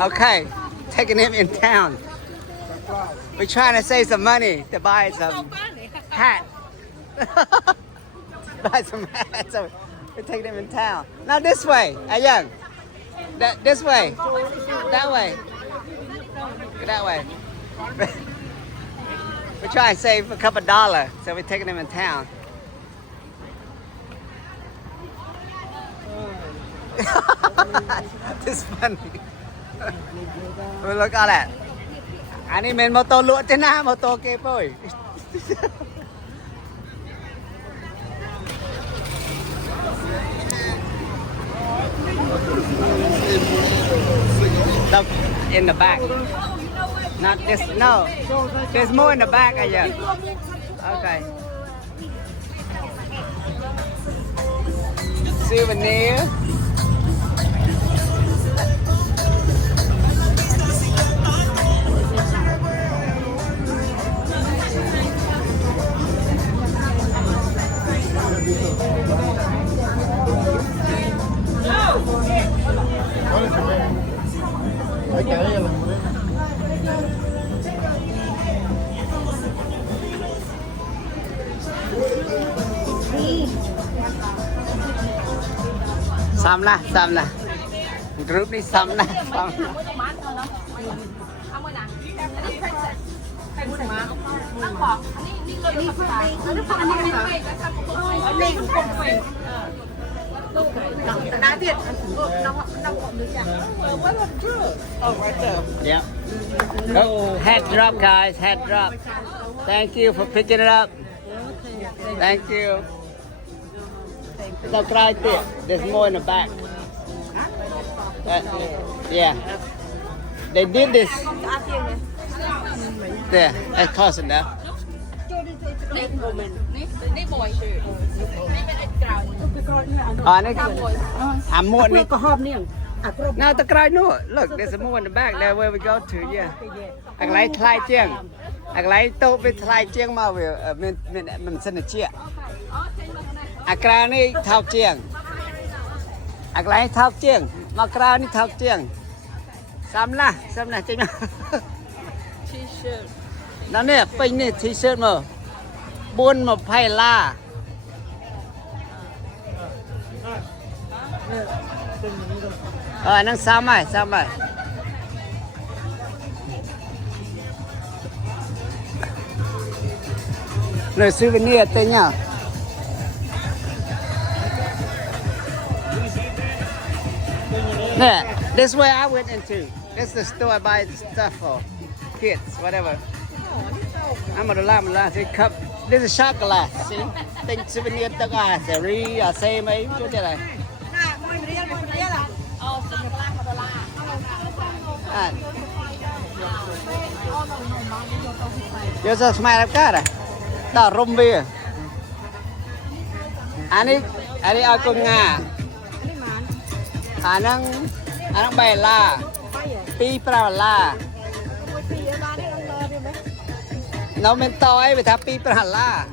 Okay, taking him in town. We're trying to save some money to buy some hat. Buy some hats. So we're taking him in town. Now this way, Young. This way. That way. That way. We're trying to save a couple dollars, so we're taking him in town. This funny. Look at that. Anh ấy men mô tô lụa trên na mô tô kê phôi. Look in the back. Not this. No. There's more in the back. Okay. Souvenir. Xăm nè. Group đi xăm nè. Oh, right there. Yeah. Oh, head drop, guys. Head drop. Thank you for picking it up. Thank you. Look right there. There's more in the back. Yeah. They did this. There. That's close enough. More. Now the cry no. Look, there's more in the back there where we go to. Yeah. I like Thai chiang. I like to with Thai chiang mà về mình xin được chia. Cry này thao chiang. I like thao chiang. Mà cry này thao chiang. Xăm nè chính. T-shirt. Nó nè, pin này T-shirt mà. Buôn mà phải la. Năng xăm mày. Lời souvenir tên nhau. Yeah, this is where I went into. This is the store I buy stuff for kids, whatever. I'm gonna lie, see cup. This is chocolate. See, thing souvenir tất cả, seri, xe mấy chỗ thế này. Giờ sao smile up cả rồi? Đó rum bia. Anh ấy ở con Nga. Anh đang bày la. Pi pra la. Nó men to ấy phải tháp pi pra la.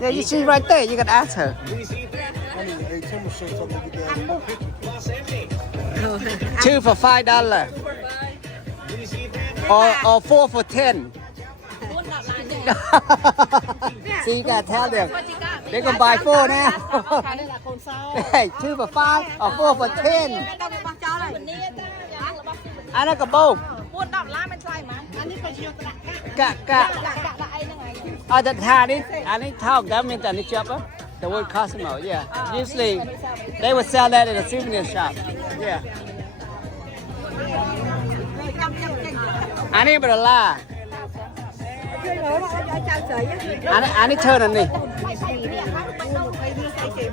Yeah, you see right there, you can ask her. $2 for $5. Or 4 for $10. See, you gotta tell them. They can buy 4 now. Hey, 2 for $5 or 4 for $10. Anh nó cầm bông. The thà đi, anh ấy thao cái mình tận đi chụp á. The word Cosmo, yeah. Usually, they would sell that at a souvenir shop. Yeah. Anh ấy bảo là anh ấy turn anh đi.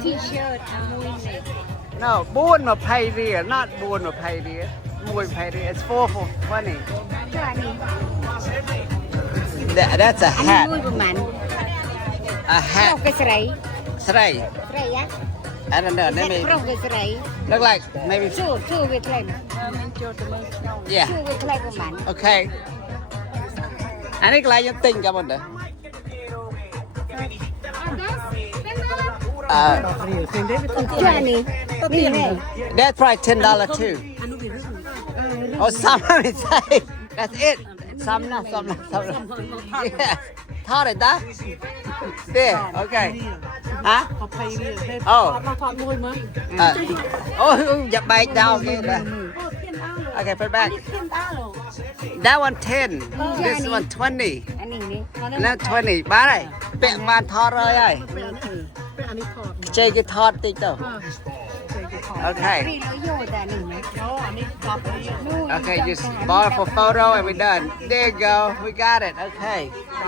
T-shirt. No, buôn mà pay rìa, not buôn mà pay rìa. Buôn pay rìa. It's 4 for $20. That's a hat. A hat. Srei. I don't know. Look like maybe. Yeah. Okay. Anh ấy lại những tình cả bọn đấy. นี่นี่แน่ That's probably $10 too. Oh, some say that's it. Some na. Yes. Thought it that. There. Okay. Hả? Oh. มาถอดมวยมั้ง Oh, dập bait down here. Okay, put it back. That one 10. This one 20. อันนี้นี่ That 20. Ba này. Bẹn bàn thọt rồi ơi. เป็นอันนี้ถอด Chơi cái thọt tí tao. Okay. พี่เราอยู่แต่นี่นะ อ๋ออันนี้ถอดไป Okay, just borrow for photo and we're done. There you go. We got it. Okay.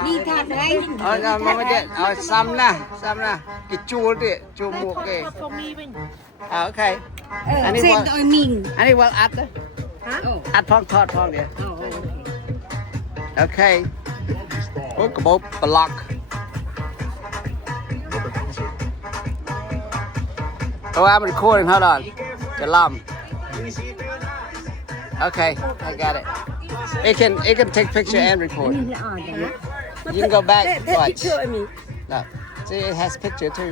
นี่ทอดเลย Oh, no, mama did. Oh, some na. Cái chua đi. Chua muộn kì. ตรงนี้เป็น Okay. เส้นโดยมิง Anh đi vào ắt đó. Ắt phong thọt phong đi. Okay. Ôi, cái bộ block. Oh, I'm recording. Hold on. Cái lầm. Okay, I got it. It can take picture and record. นี่ละอ่อนนะ You can go back. เท่ Watch. พิเชอร์มี No. See, it has picture too.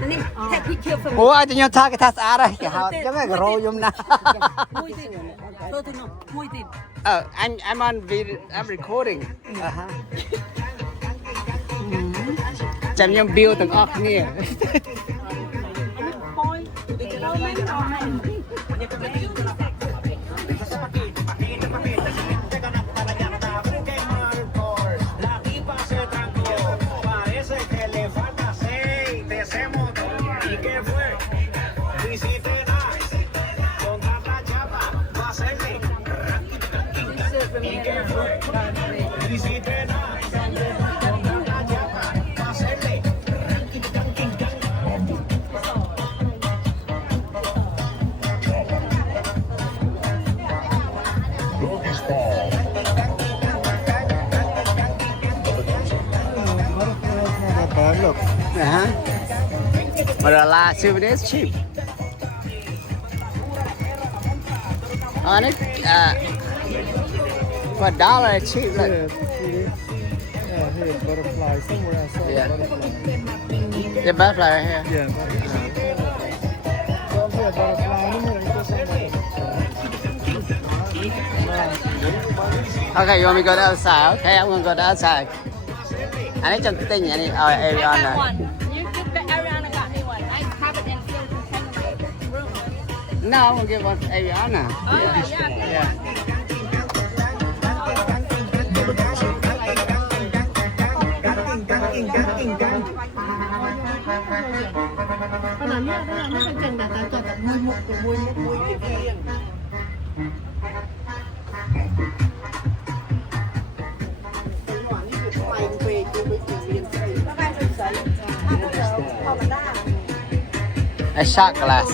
อันนี้แค่พี่เที่ยว Ủa, anh nhớ thắc cái thắt á đây. Cái hào, cái này cái rô dùng na. มวยติดตัวถึงมวยติด Oh, I'm on video. I'm recording. Uh-huh. Chăm nhầm build từng óc nè. ปอยเราไม่เอาให้ Parece que le falta aceite ese motor. ¿Y qué fue? Visité nada. Con tanta chapa, va a hacerle. ¿Y qué fue? Visité nada. Con tanta chapa, va a hacerle. นะฮะมาลาลาซื้อไปได้ cheap อันนี้for dollar cheap like Yeah, here, butterfly. Somewhere I saw Yeah. a butterfly. the butterfly right here Yeah, butterfly. Well, yeah, butterfly. Anywhere, you go somewhere. okay you want me to go to the other side okay I'm gonna go to the other side อันนี้จนติ่งอันนี้เอาเอวิออนหน่อย You get the area and got me one. I have it in the room. no I'm gonna give one to Aviana yeah ขนาดนี้ถ้าเราไม่เป็นเจนแต่จอดแบบมวยมุกกับมวยมุกมวยเกี่ยง a shot glass